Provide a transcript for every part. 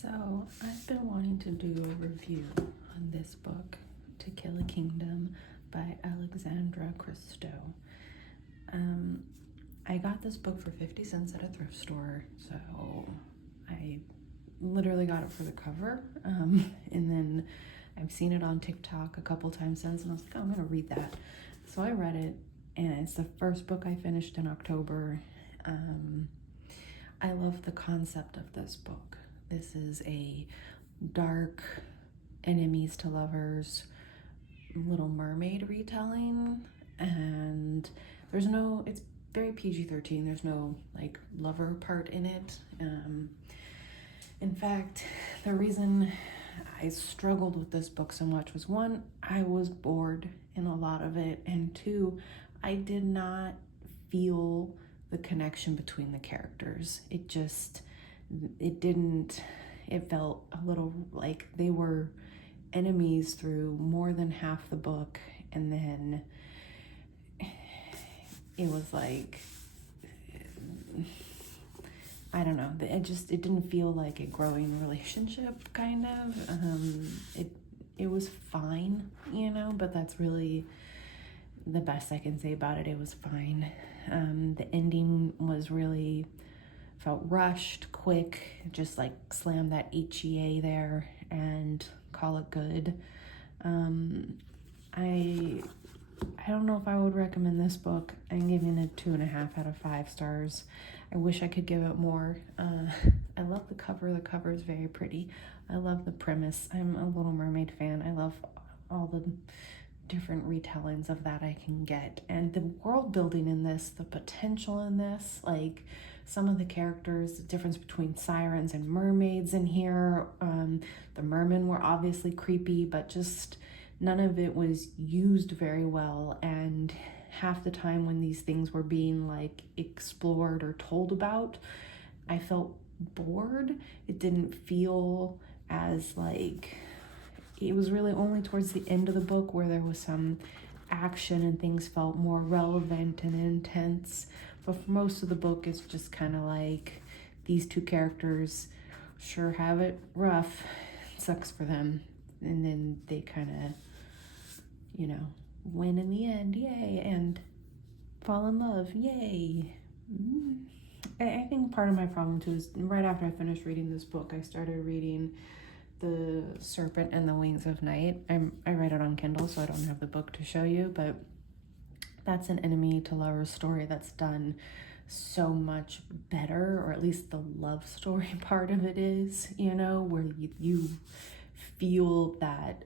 So I've been wanting to do a review on this book, To Kill a Kingdom by Alexandra Christo. I got this book for 50 cents at a thrift store, so I literally got it for the cover, and then I've seen it on TikTok a couple times since, and I was like, oh, I'm gonna read that. So I read it, and it's the first book I finished in October. I love the concept of this book. This is a dark enemies to lovers Little Mermaid retelling, and it's very PG-13. There's no like lover part in it. In fact, the reason I struggled with this book so much was, one, I was bored in a lot of it, and two, I did not feel the connection between the characters. It felt a little like they were enemies through more than half the book, and then it was like, I don't know, it didn't feel like a growing relationship, kind of. It was fine, but that's really the best I can say about it. It was fine. The ending felt rushed, quick, just like slam that HEA there and call it good. I don't know if I would recommend this book. I'm giving it 2.5 out of 5 stars. I wish I could give it more. I love the cover. The cover is very pretty. I love the premise. I'm a Little Mermaid fan. I love all the different retellings of that I can get, and the world building in this, the potential in this, like some of the characters, the difference between sirens and mermaids in here. The mermen were obviously creepy, but just none of it was used very well, and half the time when these things were being like explored or told about, I felt bored. It didn't feel as like, it was really only towards the end of the book where there was some action and things felt more relevant and intense. But for most of the book, it's just kind of like these two characters sure have it rough. It sucks for them. And then they kind of, win in the end, yay, and fall in love, yay. I think part of my problem too is right after I finished reading this book, I started reading The Serpent and the Wings of Night. I read it on Kindle, so I don't have the book to show you, but that's an enemy to lover story that's done so much better, or at least the love story part of it is, where you feel that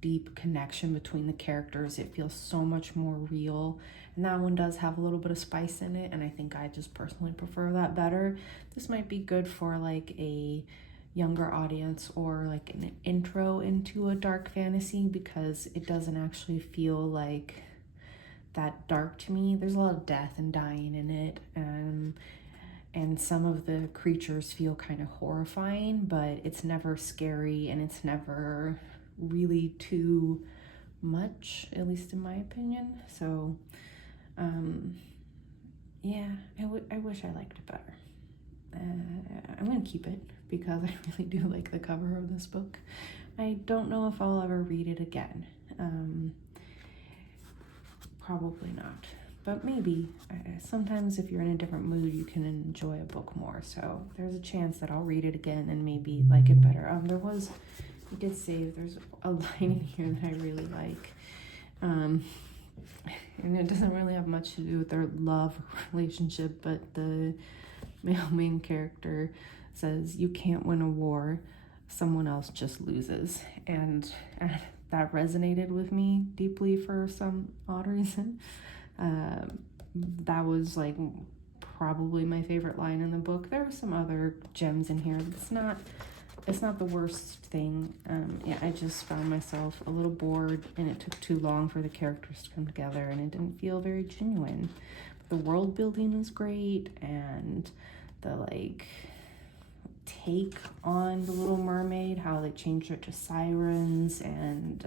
deep connection between the characters. It feels so much more real, and that one does have a little bit of spice in it, and I think I just personally prefer that better. This might be good for like a younger audience or like an intro into a dark fantasy, because it doesn't actually feel like that dark to me. There's a lot of death and dying in it, and some of the creatures feel kind of horrifying, but it's never scary, and it's never really too much, at least in my opinion. So yeah, I wish I liked it better. I'm gonna keep it because I really do like the cover of this book. I don't know if I'll ever read it again. Probably not, but maybe. Sometimes if you're in a different mood, you can enjoy a book more, so there's a chance that I'll read it again and maybe like it better. You did say there's a line in here that I really like, and it doesn't really have much to do with their love relationship, but the male main character says, "You can't win a war, someone else just loses," and that resonated with me deeply for some odd reason. That was like probably my favorite line in the book. There are some other gems in here. It's not the worst thing. Yeah, I just found myself a little bored, and it took too long for the characters to come together, and it didn't feel very genuine. But the world building was great, and the like take on the Little Mermaid, how they changed her to sirens, and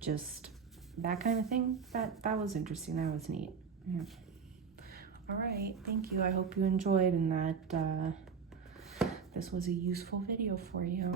just that kind of thing. That was interesting. That was neat. Yeah. All right, thank you. I hope you enjoyed, and that this was a useful video for you.